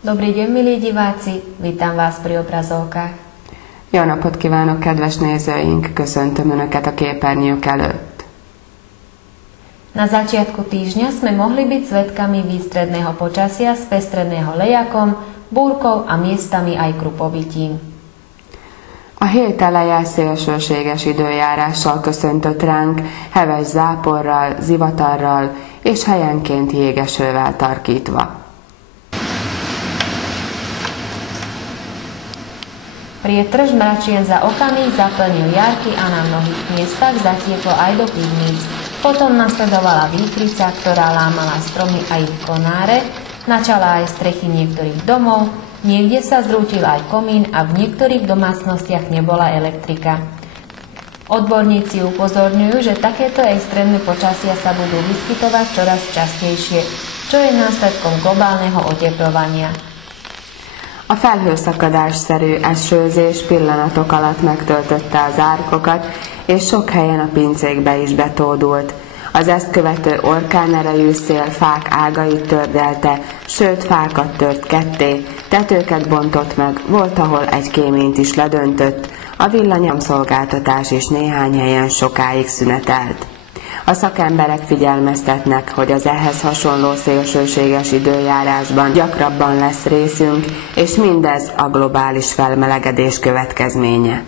Dobrý deň, milí diváci, vítam vás pri obrazovkách. Jó napot kívánok, kedves nézőink! Köszöntöm Önöket a képernyők előtt. Na začiatku týždňa sme mohli byť svedkami výstredného počasia spestreného lejakom, búrkou a miestami aj krupovitím. A hét eleje szélsőséges időjárással köszöntött ránk, heves záporral, zivatarral és helyenként jégesővel tarkítva. Prietrž mračien za okamih zaplnil jarky a na mnohých miestach zatieklo aj do pivníc. Potom nasledovala výkrica, ktorá lámala stromy a ich konáre, načala aj strechy niektorých domov, niekde sa zrútil aj komín a v niektorých domácnostiach nebola elektrika. Odborníci upozorňujú, že takéto extrémne počasia sa budú vyskytovať čoraz častejšie, čo je následkom globálneho oteplovania. A felhőszakadásszerű esőzés pillanatok alatt megtöltötte az árkokat, és sok helyen a pincékbe is betódult. Az ezt követő orkánerejű szél fák ágait tördelte, sőt fákat tört ketté, tetőket bontott meg, volt, ahol egy kéményt is ledöntött, a villanyomszolgáltatás is néhány helyen sokáig szünetelt. A szakemberek figyelmeztetnek, hogy az ehhez hasonló szélsőséges időjárásban gyakrabban lesz részünk, és mindez a globális felmelegedés következménye.